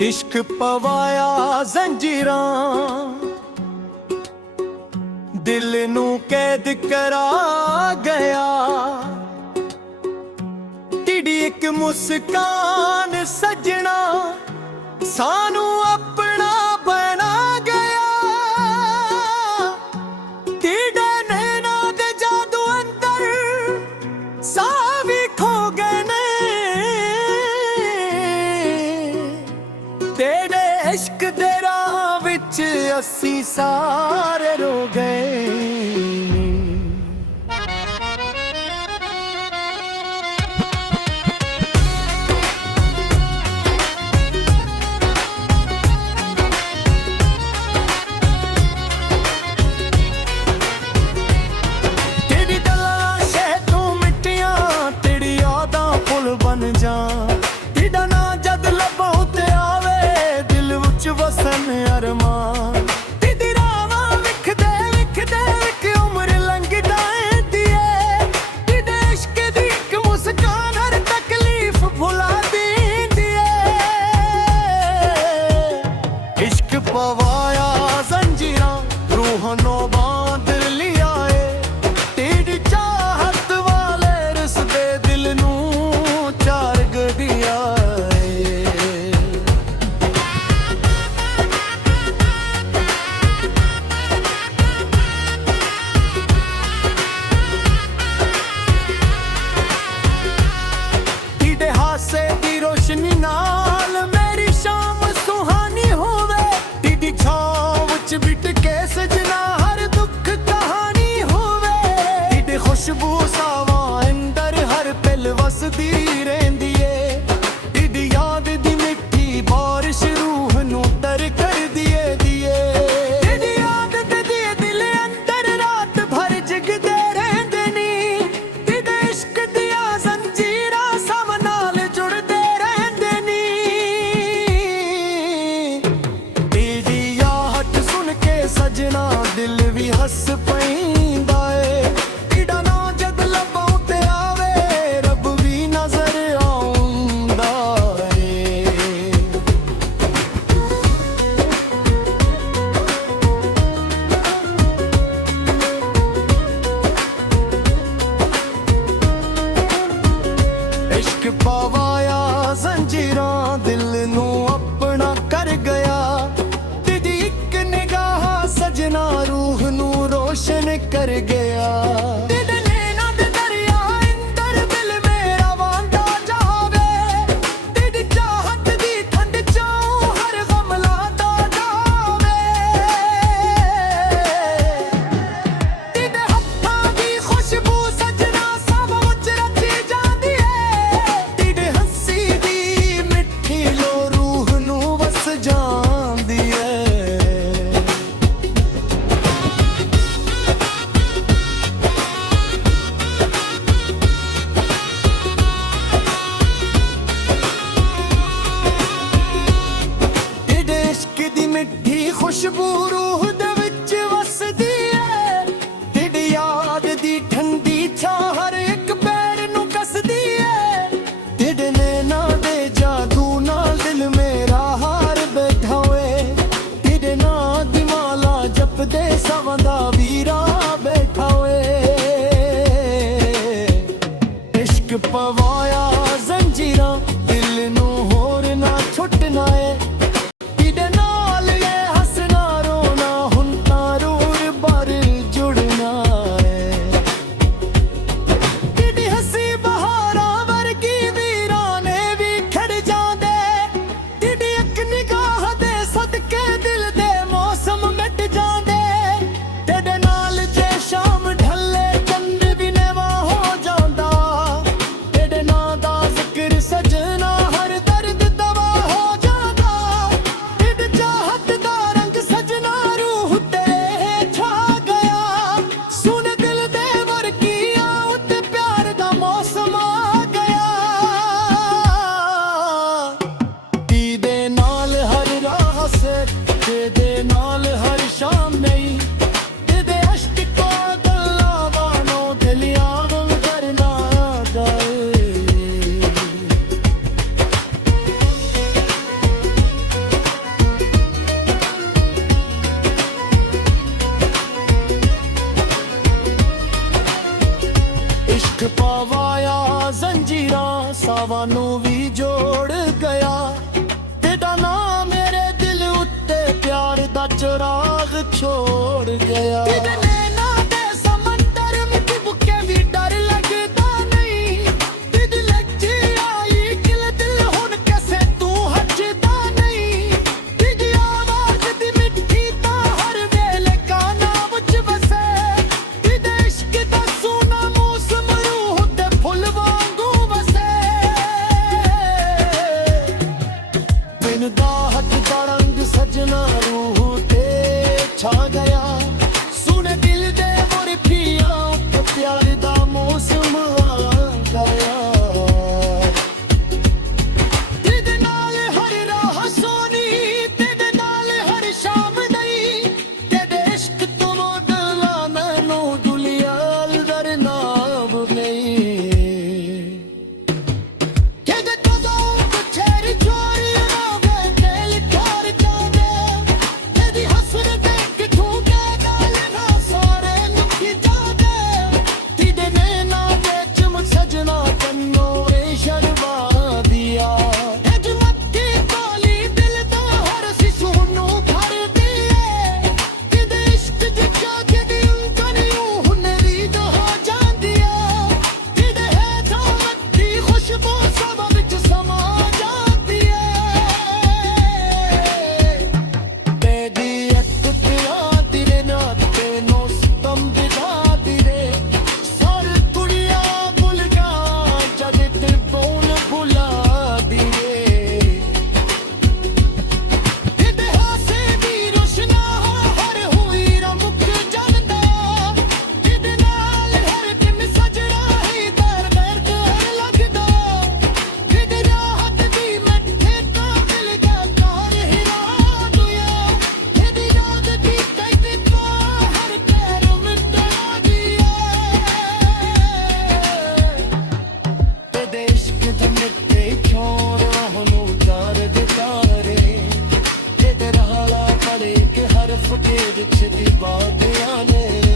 इश्क पवाया जंजीरां दिल नू कैद करा गया। तेरी एक मुस्कान सजना सानू अपना बना गया। तेरे नैना दे जादू अंदर साह भी खो गए ने। तेरे इश्क दे राह विच असी सारे रो गए। बन जा तेरा ना जद लबों ते आवे दिल विच वसन अरमान। तेरी रावां विखदे विखदे विख उम्र लंघ जांदी है। तेरे इश्क दी इक मुस्कान हर तकलीफ भुला दींदी है। इश्क पवाया जंजीरां रूह नो बांध लिया है। तेरी चाहत वाले रसदे दिल नू रोशनी नाल मेरी शाम सुहानी होवे। तेरी छांव विच बिट के सजना हर दुख कहानी होवे। तेरी खुशबू सावां अंदर हर पल वसदी रहिंदी है। तेरी याद दी मिठी बारिश रूह नू तर कर दिए दिए। तेरी याद दे दिए दिल अंदर रात भर जगदे रहंदे नी। तेरे इश्क दियां जंजीरां सब नाल जुड़दे सजना दिल भी हस पैंदा है। तेरा ना जद लबों ते आवे रब भी नजर आउंदा है। इश्क पवाया जंजीरां दिल नू अपना कर गया। सजना रूह नू रोशन कर गया। तेरे नैना दे दरिया अंदर दिल मेरा वांदा जावे। तेरी चाहत दी ठंड चों हर गम लांदा जावे। तेरे हत्थां दी खुशबू सजना सब विच रची जांदी है। तेरे हंसी दी मिठी लो रूह नू वस जांदी है। मिठी खुशबू रूह दे विच वसदी है। तेरी याद दी ठंडी छां हर एक पैर नू कसदी है। तेरे नैना दे जादू नाल दिल मेरा हार बैठा होए। तेरे नां दी माला जपदे सवंदा वीरा बैठा होए। इश्क पवाया जंजीरां दिल नू होर ना छुटना है। ਜੁੜ ਗਿਆ ਤੇਰੇ ਨੈਣਾ ਦੇ ਸਮੁੰਦਰ ਵਿੱਚ ਬੁੱਕੇ ਵੀ ਡਰ ਲੱਗਦਾ ਨਹੀਂ ਤੇਰੀ ਲੱਜੀ ਆਈ ਦਿਲ ਹੁਣ ਕਿਸੇ ਤੂੰ ਹੱਜਦਾ ਨਹੀਂ ਤੇਰੀ ਆਵਾਜ਼ ਦੀ ਮਿੱਠੀ ਤਾਂ ਹਰ ਵੇਲੇ ਕਾਨਾਂ ਵਿੱਚ ਵਸੇ ਤੇਰੇ ਇਸ਼ਕ ਦਾ ਸੋਨਾ ਮੌਸਮ ਰੂਹ ਤੇ ਫੁੱਲ ਵਾਂਗੂ ਵਸੇ ਬਿਨ ਦਾ ਹੱਥ ਦਾ ਰੰਗ ਸਜਣਾ ਰੂਹ ਤੇ ਛਾ ਗਿਆ ਸੁਣ ਦਿਲ ਦੇ ਮੋਰ ਪੀਆਂ ਉੱਤੇ ਪਿਆਰ ਦਾ ਮੌਸਮ ਆ ਗਿਆ ਤੇਰੇ ਨਾਲ ਹਰ ਰਾਹ ਸੋਨੀ ਤੇਰੇ ਨਾਲ ਹਰ ਸ਼ਾਮ ਨਹੀਂ ਤੇਰੇ ਇਸ਼ਕ ਤੋਂ ਦਿਲਾਂ ਮੈਨੂੰ ਦੁਨੀਆ ਅਲਦਰ ਨਾਮ ਨਹੀਂ ਕਿਹਦੇ ਕਦੋਂ ਕੁਛੇਰ ਚੋਰੀ ਨਾ ਵੇ ਦਿਲ ਕਰ ਜਾਂਦੇ ਤੇਰੀ ਹਸਰਤ ਦੇਖ ਤੂੰ ਕਹਿ ਗੱਲ ਨਾ ਸਾਰੇ ਲੁਕੀ ਜਾਂਦੇ ਤੇਰੇ ਨੈਣਾ ਵਿੱਚ ਸਜਣਾ ਤੈਨੂੰ ਵੇ ਸ਼ਰਮਾ ਦਿਆ ਇਹ ਮੱਤੀ ਕਾਲੀ ਦਿਲ ਦਾ ਹਰ ਸਿਸੂ ਨੂੰ ਭਰਦੀ ਏ ਤੇਰੇ ਇਸ਼ਕ ਦੀ ਜਾਗਦੀ ਉਂਗਲੀਆਂ ਹੁਨਰੀ ਦਾ ਹੋ ਜਾਂਦੀ ਏ ਤੇਰੇ ਹੇਠਾਂ ਮੱਤੀ ਖੁਸ਼ਬੂ ਸਭਾ ਵਿੱਚ ਸਮਾ ਜਾਂਦੀ ਏ ਤੇਰੀ ਅੱਖ ਪਿਆ ਤੇਰੇ ਨਾਲ ਤੈਨੂੰ ਸਤੰਭਦਾ ਤੇਰੇ ਸਾਰੀ ਦੁਨੀਆ ਭੁੱਲ ਗਿਆ ਜਦ ਤੇ ਬੋਲ ਭੁਲਾ ਦੀਏ ਤੇਰੇ ਹਾਸੇ ਦੀ ਰੋਸ਼ਨਾ ਹਰ ਹੋਈ ਰਮੁਕ ਜਾਂਦਾ ਤੇਰੇ ਨਾਲ ਹਰ ਦਿਨ ਸਜਣਾ ਹੀ ਦਰ ਦਰਦ ਲੱਗਦਾ ਤੇਰੇ ਰਾਹਤ ਦੀ ਮਿੱਠੇ ਤਾਂ ਮਿਲ ਗਿਆ ਤਾਰ ਹੀਰਾ ਦੁਆ ਤੇਰੀ ਯਾਦ ਦੀ ਕਈ ਤੋਂ ਹਰ ਪੈਰ ਮਿਟਾ ਦਿਆ ਤੇਰੇ ਇਸ਼ਕ ਦੇ ਮਿੱਠੇ ਛੋੜ ਨੂੰ ਤਾਰ ਦੇ ਤਾਰੇ ਤੇਰੇ ਹਾਲਾ ਪੜੇ ਕਿ ਹਰਫ ਦੇ ਵਿੱਚ ਦੀ ਬਾਤਾਂ ਨੇ